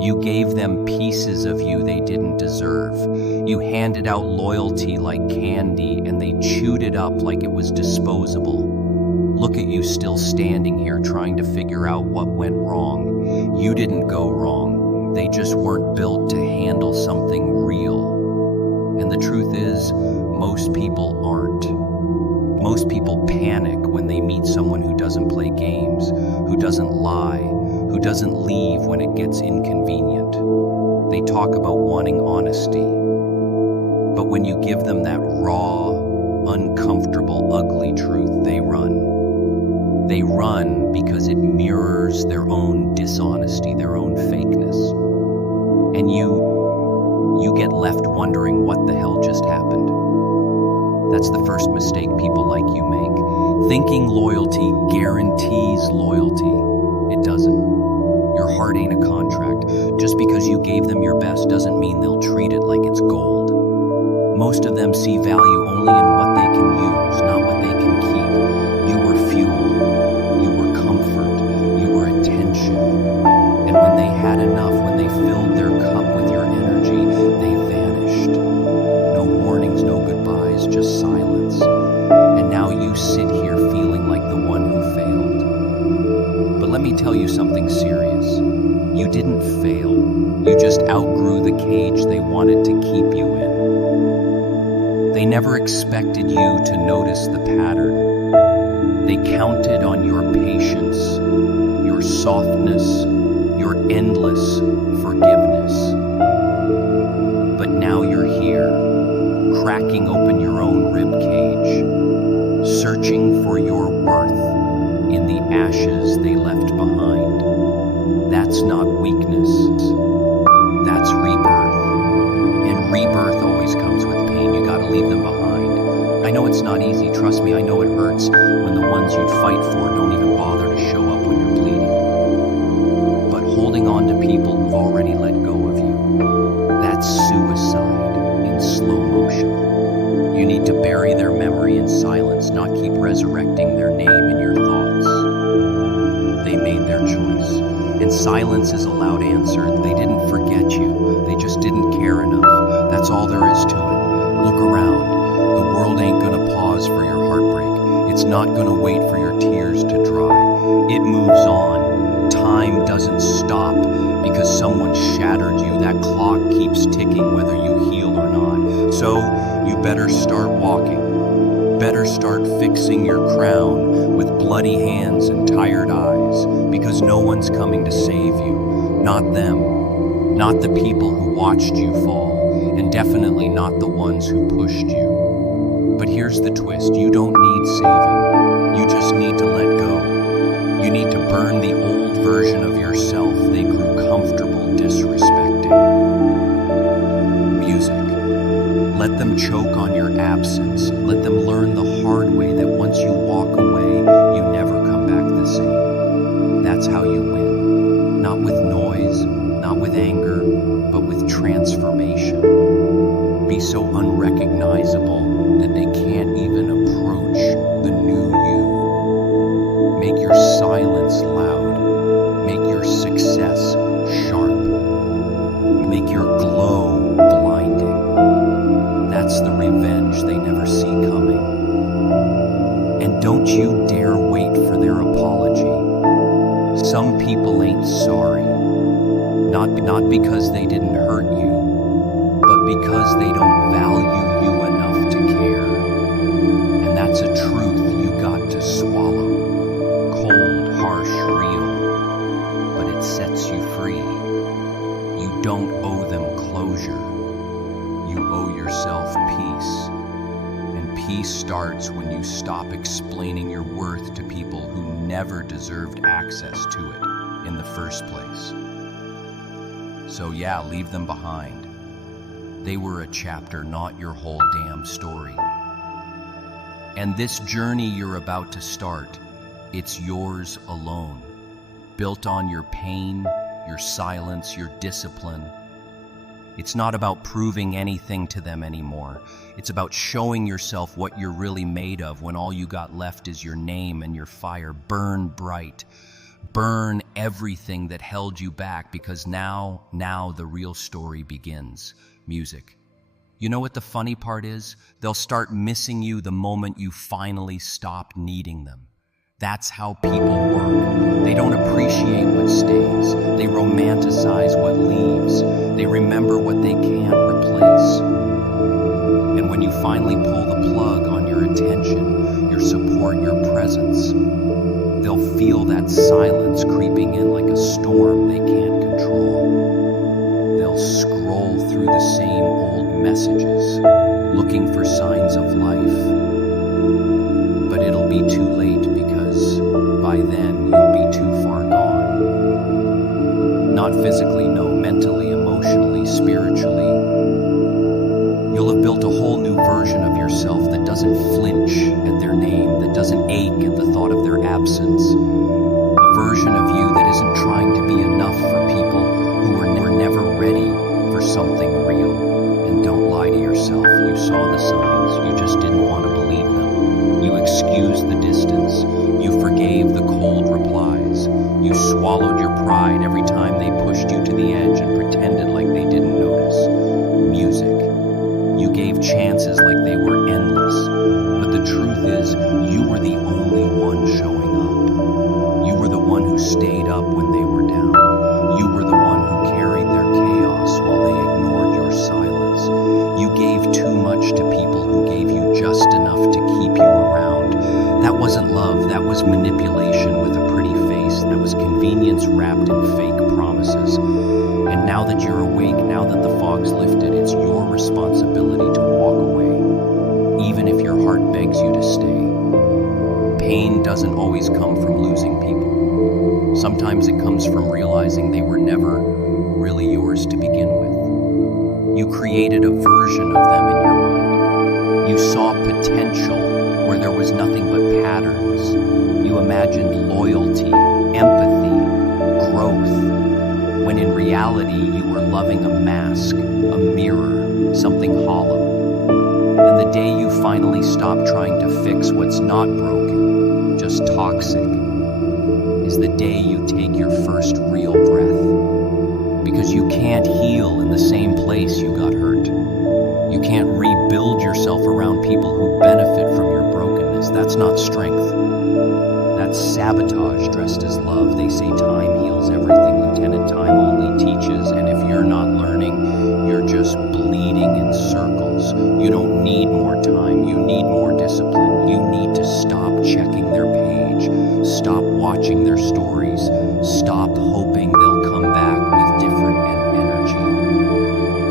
You gave them pieces of you they didn't deserve. You handed out loyalty like candy, and they chewed it up like it was disposable. Look at you still standing here trying to figure out what went wrong. You didn't go wrong. They just weren't built to handle something real. And the truth is, most people aren't. Most people panic when they meet someone who doesn't play games, who doesn't lie, who doesn't leave when it gets inconvenient. They talk about wanting honesty. But when you give them that raw, uncomfortable, ugly truth, they run. They run because it mirrors their own dishonesty, their own fakeness. And you get left wondering what the hell just happened. That's the first mistake people like you make. Thinking loyalty guarantees loyalty. It doesn't. Your heart ain't a contract. Just because you gave them your best doesn't mean they'll treat it like it's gold. Most of them see value only in what they can use, not what they can keep. You were fuel. You were comfort. You were attention. And when they had enough, when they filled their cup with your energy, they vanished. No warnings, no goodbyes, just silence. And now you sit here feeling like the one who failed. But let me tell you something serious. You didn't fail. You just outgrew the cage they wanted to keep you in. They never expected you to notice the pattern. They counted on your patience, your softness, your endless forgiveness. But now you're here, cracking open your own ribcage, searching for your worth in the ashes they left behind. That's not weakness. That's rebirth. And rebirth always comes with pain. You gotta leave them behind. I know it's not easy. Trust me, I know it hurts when the ones you'd fight for don't even bother to show up when you're bleeding. But holding on to people who've already let go of you, that's suicide in slow motion. You need to bury their memory in silence, not keep resurrecting their name in your thoughts. They made their choice. And silence is a loud answer. They didn't forget you. They just didn't care enough. That's all there is to it. Look around. The world ain't gonna pause for your heartbreak. It's not gonna wait for your tears to dry. It moves on. Time doesn't stop because someone shattered you. That clock keeps ticking whether you heal or not. So you better start walking. Better start fixing your crown with bloody hands and tired eyes, because no one's coming to save you. Not them. Not the people who watched you fall, and definitely not the ones who pushed you. But here's the twist. You don't need saving. You just need to let go. You need to burn the old version of yourself they grew comfortable disrespecting. Music. Let them choke on your absence. Let them learn the hard way that once you walk away, you never come back the same. That's how you win. Not with noise, not with anger, but with transformation. Be so unrecognizable that they can't even approach the new you. Make your silence loud. Make your success sharp. Make your glow blinding. That's the revenge they never see coming. And don't you dare wait for their apology. Some people ain't sorry. Not because they didn't hurt you, but because they don't value you enough to care. And that's a truth you got to swallow. Cold, harsh, real. But it sets you free. You don't owe them closure. You owe yourself peace. And peace starts when you stop explaining your worth to people who never deserved access to it in the first place. So yeah, leave them behind. They were a chapter, not your whole damn story. And this journey you're about to start, it's yours alone. Built on your pain, your silence, your discipline. It's not about proving anything to them anymore. It's about showing yourself what you're really made of when all you got left is your name and your fire. Burn bright. Burn everything that held you back, because now the real story begins. Music. You know what the funny part is? They'll start missing you the moment you finally stop needing them. That's how people work. They don't appreciate what stays. They romanticize what leaves. They remember what they can't replace. And when you finally pull the plug on your attention, your support, your presence, they'll feel that silence creeping in like a storm they can't control. They'll scroll through the same old messages, looking for signs of life. But it'll be too late, because by then you'll be too far gone. Not physically, no, mentally, emotionally, spiritually. You'll have built a whole new version of yourself that doesn't flinch at their name, that doesn't ache at the thought of their absence. A version of you that isn't trying to be enough for people who were never ready for something real. And don't lie to yourself. You saw the signs, you just didn't want to believe them. You excused the distance. You forgave the cold replies. You swallowed your pride every time they pushed you to the edge and pretended like they didn't notice. Music. You gave chances like they were endless. But the truth is, you were the only one showing up. You were the one who stayed up when they were down. You were the one who carried their chaos while they ignored your silence. You gave too much to people who gave you just enough to keep you around. That wasn't love, that was manipulation with a pretty face. That was convenience wrapped in fake promises. And now that you're awake, now that the fog's lifted, it's your responsibility to walk away, even if your heart begs you to stay. Pain doesn't always come from losing people. Sometimes it comes from realizing they were never really yours to begin with. You created a version of them in your mind. You saw potential where there was nothing but patterns. You imagined loyalty, empathy, growth, when in reality you were loving a mask, a mirror, something hollow. And the day you finally stop trying to fix what's not broken, just toxic, is the day you take your first real breath. Because you can't heal in the same place you got hurt. You can't rebuild yourself around people who benefit from your brokenness. That's not strength. That's sabotage dressed as love. They say time heals everything, Lieutenant. Time only teaches, and if you're not learning, you're just bleeding in circles. You don't need more time. You need more discipline. You need to stop checking their page. Stop watching their stories. Stop hoping they'll come back with different energy.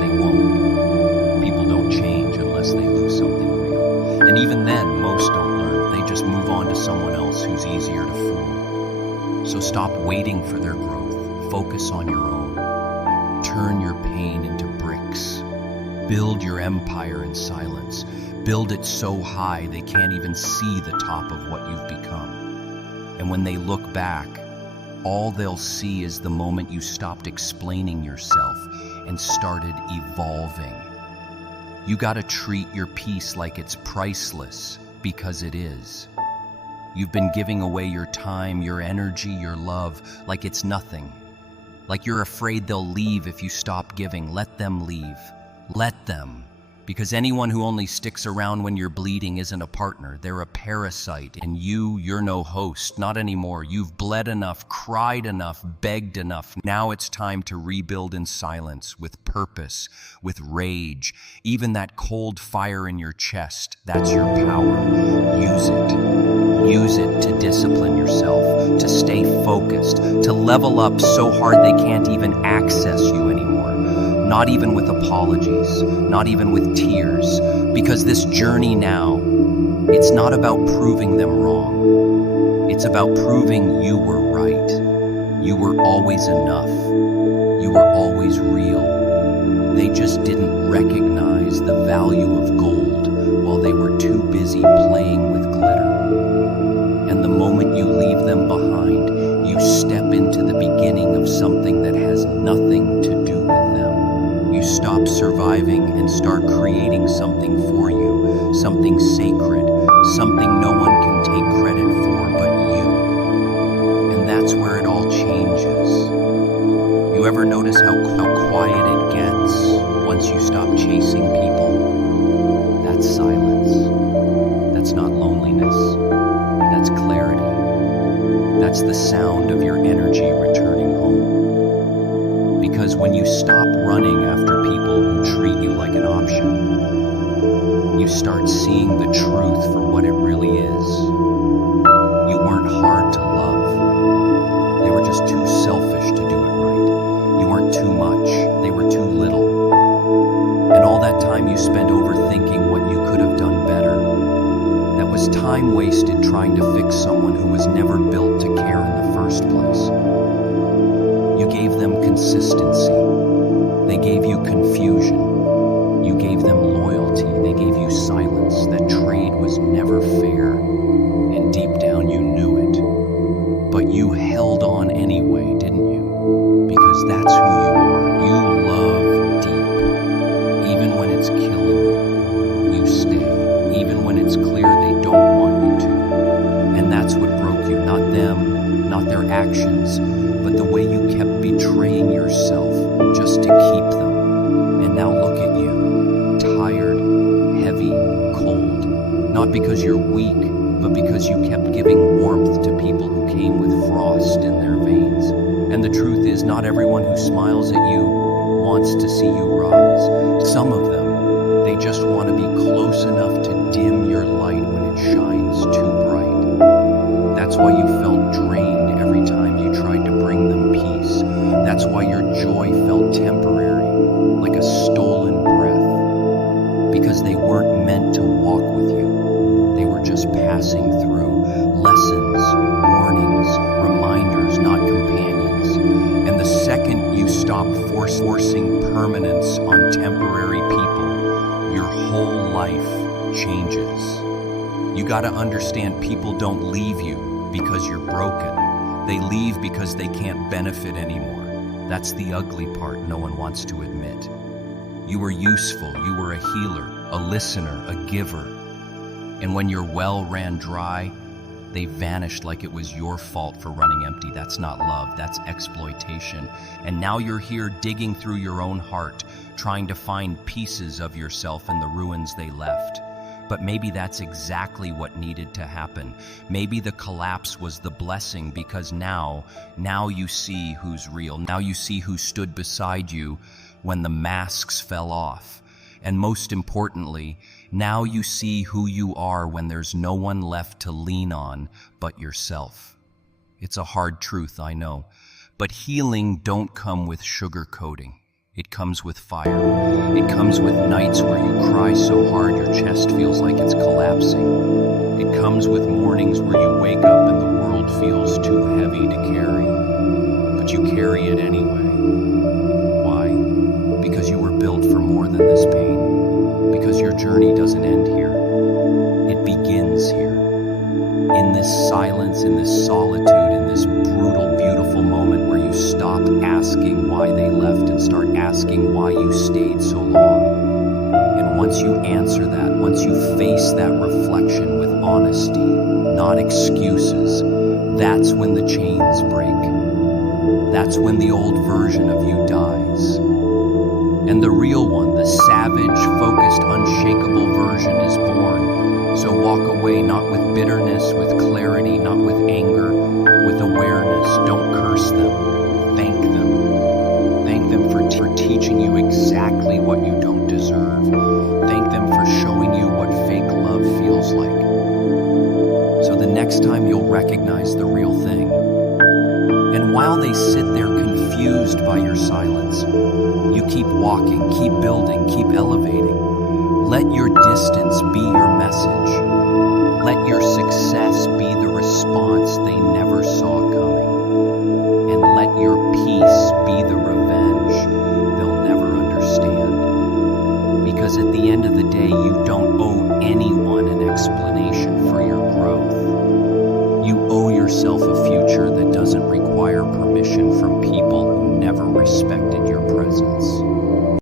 They won't. People don't change unless they lose something real. And even then, most don't learn. They just move on to someone else who's easier to fool. So stop waiting for their growth. Focus on your own. Turn your pain into bricks. Build your empire in silence. Build it so high they can't even see the top of what you've become. And when they look back, all they'll see is the moment you stopped explaining yourself and started evolving. You gotta treat your peace like it's priceless, because it is. You've been giving away your time, your energy, your love, like it's nothing. Like you're afraid they'll leave if you stop giving. Let them leave. Let them. Because anyone who only sticks around when you're bleeding isn't a partner. They're a parasite. And you're no host. Not anymore. You've bled enough, cried enough, begged enough. Now it's time to rebuild in silence, with purpose, with rage. Even that cold fire in your chest, that's your power. Use it. Use it to discipline yourself, to stay focused, to level up so hard they can't even access you anymore. Not even with apologies, not even with tears, because this journey now, it's not about proving them wrong. It's about proving you were right. You were always enough. You were always real. They just didn't recognize the value of gold while they were too busy playing with glitter. And the moment you leave them behind, you step into the beginning of something that has nothing to do with them. You stop surviving and start creating something for you, something sacred, something no one can take credit for but you. And that's where it all changes. You ever notice how quiet it gets once you stop chasing people? That's silence. That's not loneliness. That's clarity. That's the sound of your energy returning home. Because when you stop running after people who treat you like an option, you start seeing the truth for what it really is. You weren't hard to love. They were just too selfish to do it right. You weren't too much. They were too little. And all that time you spent overthinking what you could have done better, that was time wasted trying to fix someone who was never built to care in the first place. You gave them consistency. They gave you confusion. You gave them loyalty. They gave you silence. That trade was never fair. And deep down you knew it. But you held on anyway, didn't you? Because that's who you are. You love deep. Even when it's killing you, you stay. Even when it's clear they don't want you to. And that's what broke you. Not them, not their actions, but the way you kept betraying yourself just to keep them. And now look at you. Tired, heavy, cold. Not because you're weak, but because you kept giving warmth to people who came with frost in their veins. And the truth is, not everyone who smiles at you wants to see you rise. Some of them, they just want to be close enough to dim your light when it shines too bright. That's why you felt drained every time you tried to bring them peace. That's why your joy felt temporary, like a stolen breath. Because they weren't meant to walk with you. They were just passing through. Lessons, warnings, reminders, not companions. And the second you stopped forcing permanence on temporary people, your whole life changes. You gotta understand, people don't leave you because you're broken. They leave because they can't benefit anymore. That's the ugly part no one wants to admit. You were useful, you were a healer, a listener, a giver. And when your well ran dry, they vanished like it was your fault for running empty. That's not love, that's exploitation. And now you're here digging through your own heart, trying to find pieces of yourself in the ruins they left. But maybe that's exactly what needed to happen. Maybe the collapse was the blessing, because now you see who's real. Now you see who stood beside you when the masks fell off. And most importantly, now you see who you are when there's no one left to lean on but yourself. It's a hard truth, I know, but healing don't come with sugarcoating. It comes with fire. It comes with nights where you cry so hard your chest feels like it's collapsing. It comes with mornings where you wake up and the world feels too heavy to carry. But you carry it anyway. Why? Because you were built for more than this pain. Because your journey doesn't end here. It begins here. In this silence, in this solitude, in this brutal, beautiful moment where you stop asking why they left and start asking why you stayed so long. And once you answer that, once you face that reflection with honesty, not excuses, that's when the chains break. That's when the old version of you dies. And the real one, the savage, focused, unshakable version is born. So walk away not with bitterness, with clarity, not with anger, with awareness. Don't curse them. Thank them. Thank them for teaching you exactly what you don't deserve. Thank them for showing you what fake love feels like. So the next time you'll recognize the real thing. And while they sit there confused by your silence, you keep walking, keep building, keep elevating. Let your distance be your message. Let your success be the response they never saw coming. And let your peace be the revenge they'll never understand. Because at the end of the day, you don't owe anyone an explanation for your growth. You owe yourself a future that doesn't require permission from people who never respected your presence.